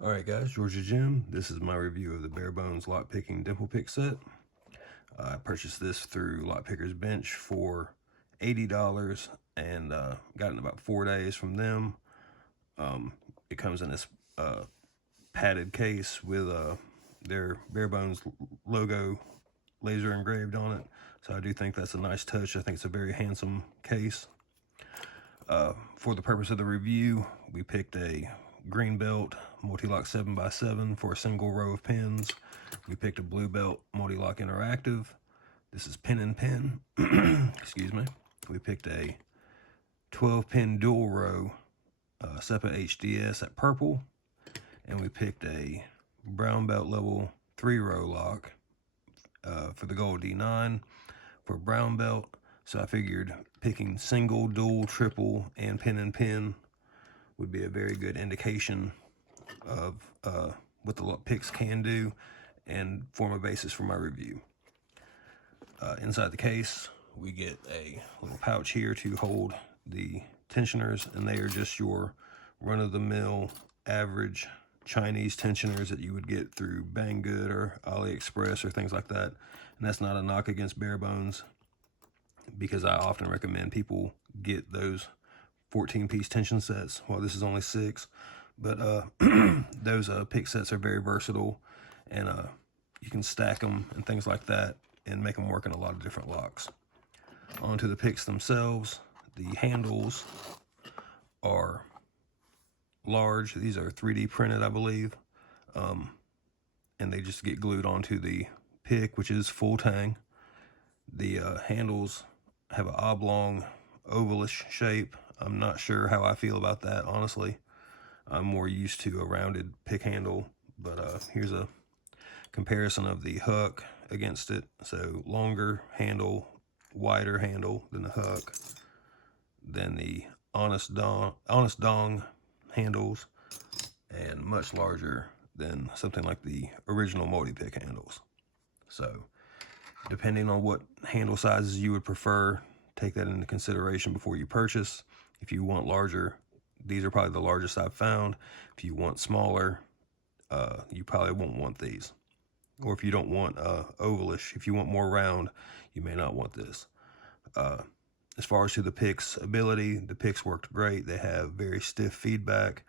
Alright guys, Georgia Jim. This is my review of the Bare Bones Lock Picking Dimple Pick set. I purchased this through Lock Picker's Bench for $80 and got it in about 4 days from them. It comes in this padded case with their Bare Bones logo laser engraved on it. So I do think that's a nice touch. I think it's a very handsome case. For the purpose of the review, we picked a green belt multi-lock 7x7 for a single row of pins. We picked a blue belt multi-lock interactive. This is pin and pin. Excuse me. We picked a 12-pin dual row SEPA HDS at purple, and we picked a brown belt level 3-row lock for the gold D9 for brown belt. So I figured picking single, dual, triple, and pin would be a very good indication of what the picks can do and form a basis for my review. Inside the case, we get a little pouch here to hold the tensioners, and they are just your run-of-the-mill average Chinese tensioners that you would get through Banggood or AliExpress or things like that. And that's not a knock against Bare Bones, because I often recommend people get those 14-piece tension sets, while this is only 6. But those pick sets are very versatile, and you can stack them and things like that and make them work in a lot of different locks. Onto the picks themselves. The handles are large. These are 3D printed, I believe, and they just get glued onto the pick, which is full tang. The handles have an oblong, ovalish shape. I'm not sure how I feel about that, honestly. I'm more used to a rounded pick handle, but here's a comparison of the Huck against it. So longer handle, wider handle than the Huck, than the Honest Dong handles, and much larger than something like the original multi-pick handles. So depending on what handle sizes you would prefer, take that into consideration before you purchase. If you want larger, these are probably the largest I've found. If you want smaller, you probably won't want these. Or if you don't want ovalish, if you want more round, you may not want this. As far as to the picks ability, the picks worked great. They have very stiff feedback.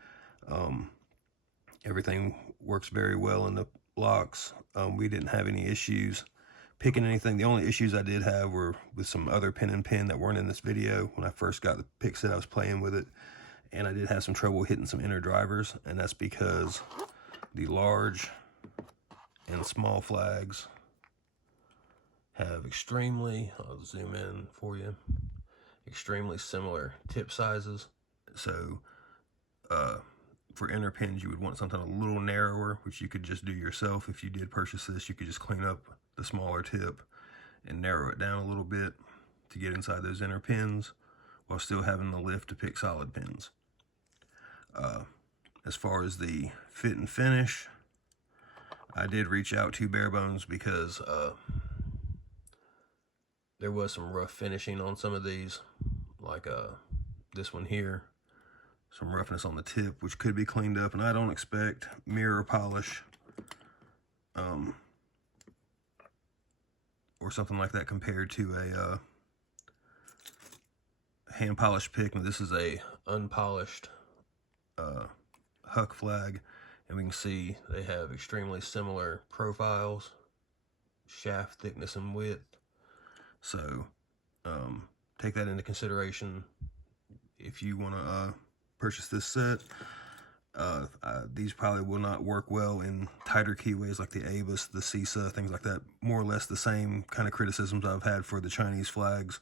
Everything works very well in the locks. We didn't have any issues picking anything. The only issues I did have were with some other pin that weren't in this video. When I first got the pick set, I was playing with it, and I did have some trouble hitting some inner drivers, and that's because the large and small flags have extremely, I'll zoom in for you, extremely similar tip sizes. So for inner pins, you would want something a little narrower, which you could just do yourself. If you did purchase this, you could just clean up the smaller tip and narrow it down a little bit to get inside those inner pins while still having the lift to pick solid pins. As far as the fit and finish, I did reach out to Bare Bones because there was some rough finishing on some of these, like this one here. Some roughness on the tip, which could be cleaned up, and I don't expect mirror polish or something like that compared to a hand polished pick. Now, this is a unpolished Huck flag, and we can see they have extremely similar profiles, shaft thickness and width. So take that into consideration if you want to purchase this set. These probably will not work well in tighter keyways like the Abus, the CISA, things like that. More or less the same kind of criticisms I've had for the Chinese flags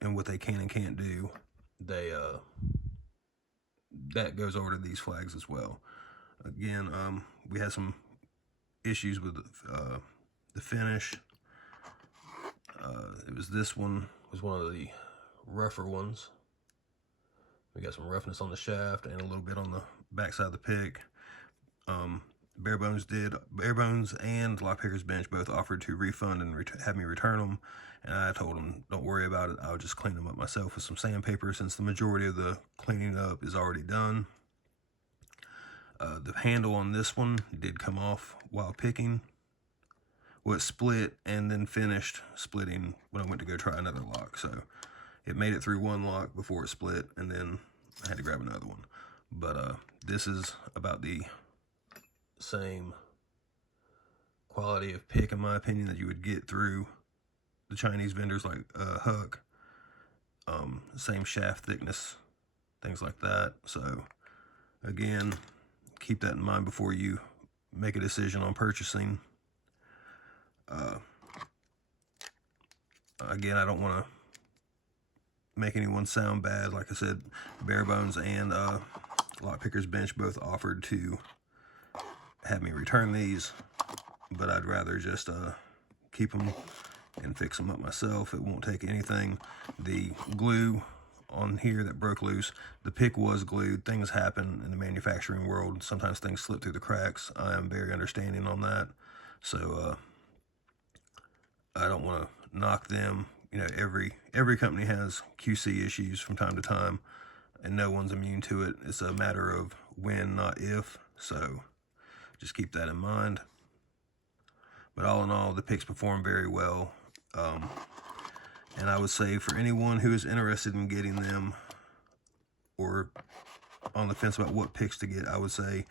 and what they can and can't do. They that goes over to these flags as well. Again, we had some issues with the finish. It was this one was one of the rougher ones. We got some roughness on the shaft and a little bit on the backside of the pick. Bare Bones and Lock Picker's Bench both offered to refund and have me return them, and I told them don't worry about it. I'll just clean them up myself with some sandpaper, since the majority of the cleaning up is already done. The handle on this one did come off while picking. Well, it split and then finished splitting when I went to go try another lock. So it made it through one lock before it split, and then I had to grab another one. But this is about the same quality of pick, in my opinion, that you would get through the Chinese vendors like Huck. Same shaft thickness, things like that. So again, keep that in mind before you make a decision on purchasing. Again, I don't want to make anyone sound bad. Like I said, Bare Bones and Lock Pickers Bench both offered to have me return these, but I'd rather just keep them and fix them up myself. It won't take anything. The glue on here that broke loose, the pick was glued. Things happen in the manufacturing world. Sometimes things slip through the cracks. I am very understanding on that. So I don't want to knock them. You know, every company has QC issues from time to time, and no one's immune to it. It's a matter of when, not if. So just keep that in mind. But all in all, the picks perform very well. And I would say for anyone who is interested in getting them or on the fence about what picks to get, I would say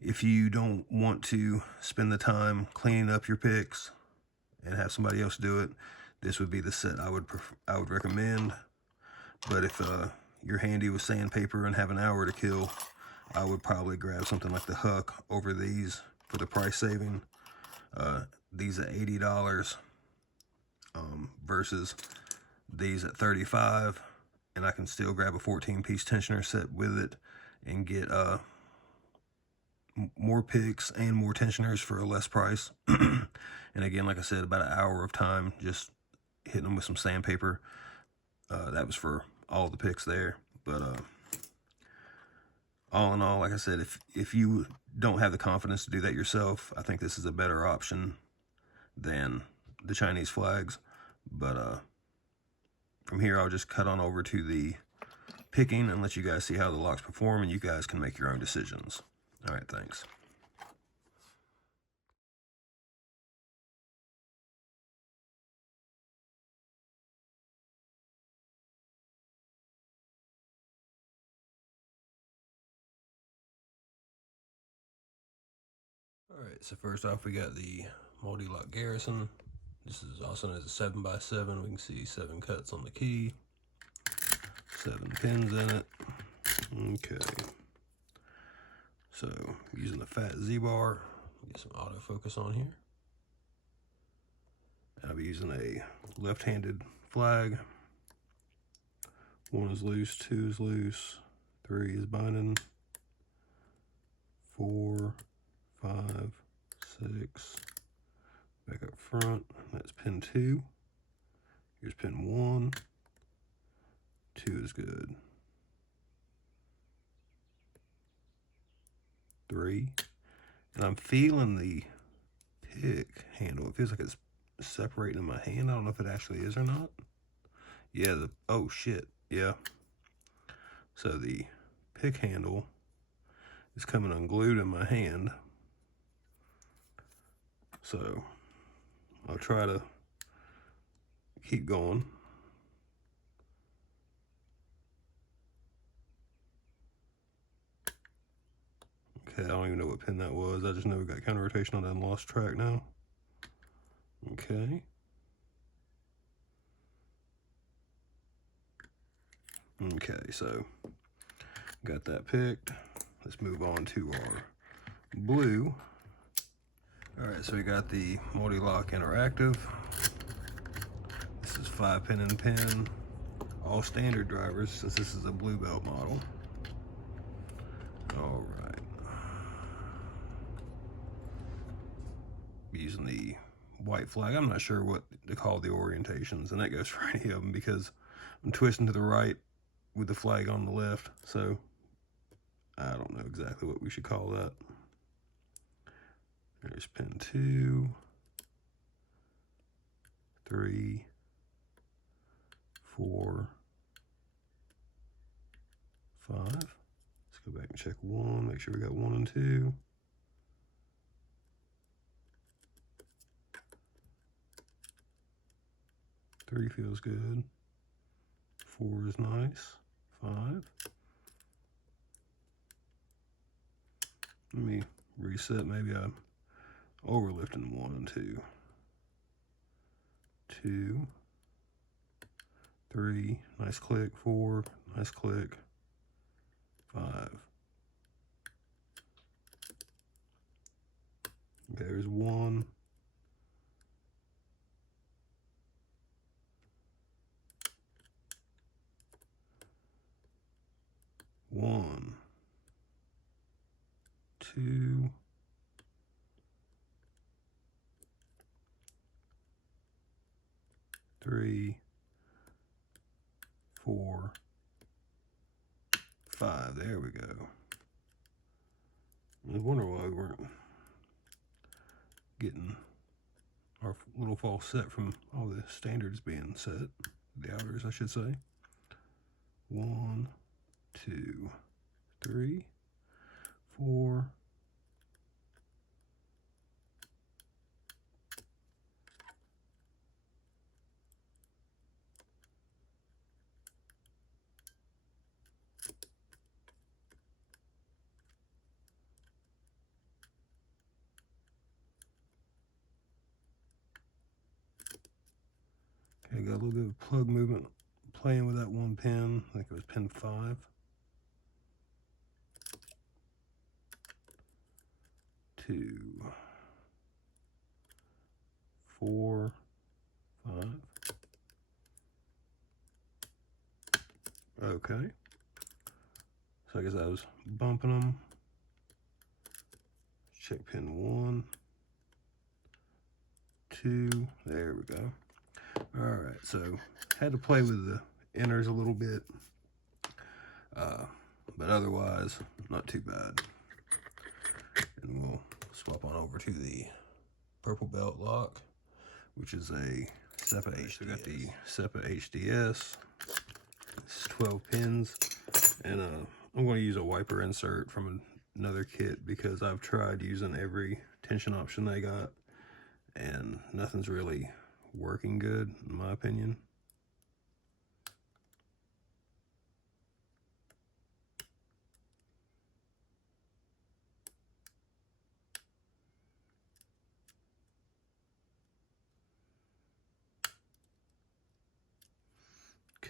if you don't want to spend the time cleaning up your picks and have somebody else do it, this would be the set I would recommend. But if you're handy with sandpaper and have an hour to kill, I would probably grab something like the Huck over these for the price saving. These at $80 versus these at $35, and I can still grab a 14-piece tensioner set with it and get more picks and more tensioners for a less price. And again, like I said, about an hour of time just hitting them with some sandpaper. That was for all the picks there. But all in all, like I said, if you don't have the confidence to do that yourself, I think this is a better option than the Chinese flags. But from here, I'll just cut on over to the picking and let you guys see how the locks perform, and you guys can make your own decisions. All right, thanks. All right, so first off, we got the multi-lock Garrison. This is also known as a 7x7. We can see 7 cuts on the key, 7 pins in it. Okay. So using the fat Z-bar, get some autofocus on here. I'll be using a left-handed flag. 1 is loose, 2 is loose, 3 is binding, 4, 5, 6. Back up front, that's pin 2. Here's pin 1. 2 is good. 3. And I'm feeling the pick handle. It feels like it's separating in my hand. I don't know if it actually is or not. Yeah, oh shit, yeah. So the pick handle is coming unglued in my hand. So I'll try to keep going. Okay, I don't even know what pin that was. I just know we got counter rotation on that and lost track now. Okay. Okay, so got that picked. Let's move on to our blue. All right, so we got the multi-lock interactive. This is 5-pin and pin, all standard drivers, since this is a blue belt model. All right. Using the white flag. I'm not sure what to call the orientations, and that goes for any of them because I'm twisting to the right with the flag on the left, so I don't know exactly what we should call that. There's pin 2, 3, 4, 5. Let's Go back and check 1, make sure we got 1 and 2. Three feels good. 4 is nice. 5. Let me reset. Maybe I'm overlifting 1 and 2. 2. 3. Nice click. 4. Nice click. 5. There's 1. 1. 2. 3. 4. 5. There we go. I wonder why we weren't getting our little false set from all the standards being set. The outers, I should say. 1, 2, 3, 4. Okay, got a little bit of plug movement playing with that one pin. I think it was pin 5. 2, 4, 5. Okay. So I guess I was bumping them. Check pin 1, 2. There we go. All right, so had to play with the inners a little bit, but otherwise not too bad. And we'll swap on over to the purple belt lock, which is a SEPA HDS. So got the SEPA HDS. It's 12 pins, and I'm going to use a wiper insert from another kit because I've tried using every tension option they got, and nothing's really working good, in my opinion.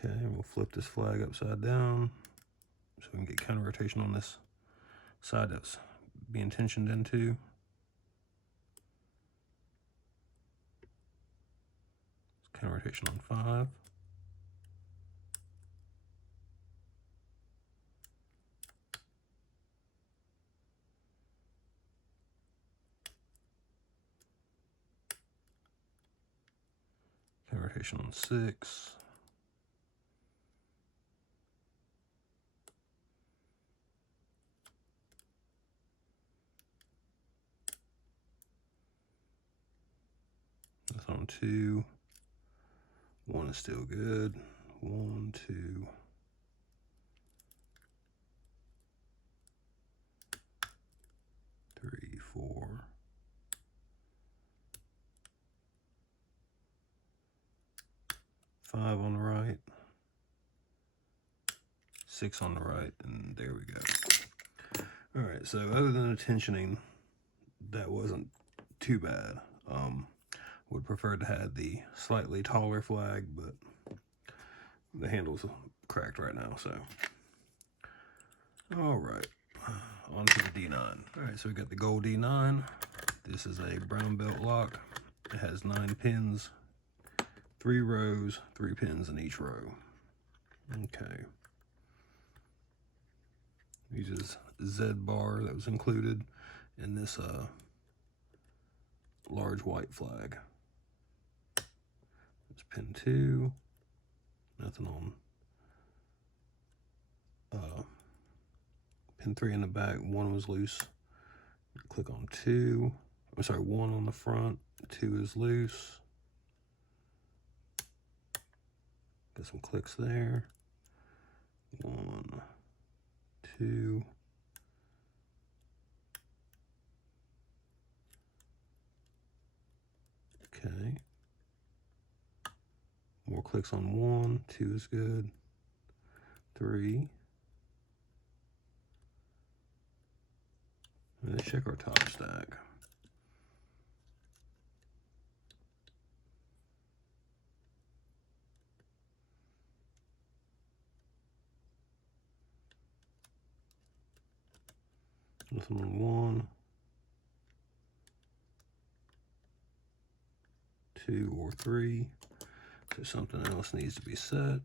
Okay, we'll flip this flag upside down so we can get counter rotation on this side that's being tensioned into. Counter rotation on 5. Counter rotation on 6. That's on 2. 1 is still good. 1, 2. 3, 4. 5 on the right. 6 on the right, and there we go. All right, so other than the tensioning, that wasn't too bad. Would prefer to have the slightly taller flag, but the handle's cracked right now, so. All right, on to the D9. All right, so we got the gold D9. This is a brown belt lock. It has 9 pins, 3 rows, 3 pins in each row. Okay. Uses Z bar that was included in this large white flag. There's pin 2, nothing on pin 3 in the back, 1 was loose. Click on 2, I'm sorry, 1 on the front, 2 is loose. Got some clicks there. 1, 2, clicks on 1, 2 is good, 3. And let's check our top stack. This one 1, 2, or 3. So something else needs to be set.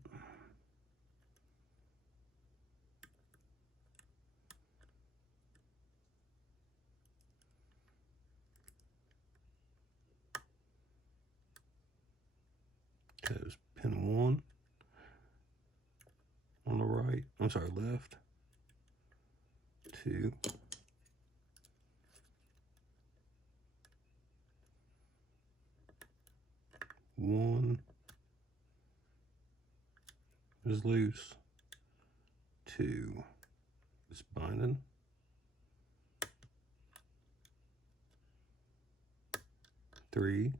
Okay, there's pin 1 on the right. I'm sorry, left. 2. 1 is loose. 2 is binding. 3.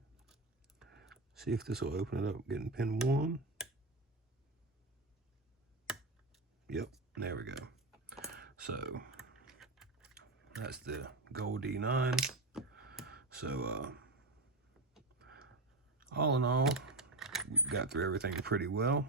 See if this will open it up. Getting pin 1. Yep, there we go. So that's the gold D9. So all in all, we got through everything pretty well.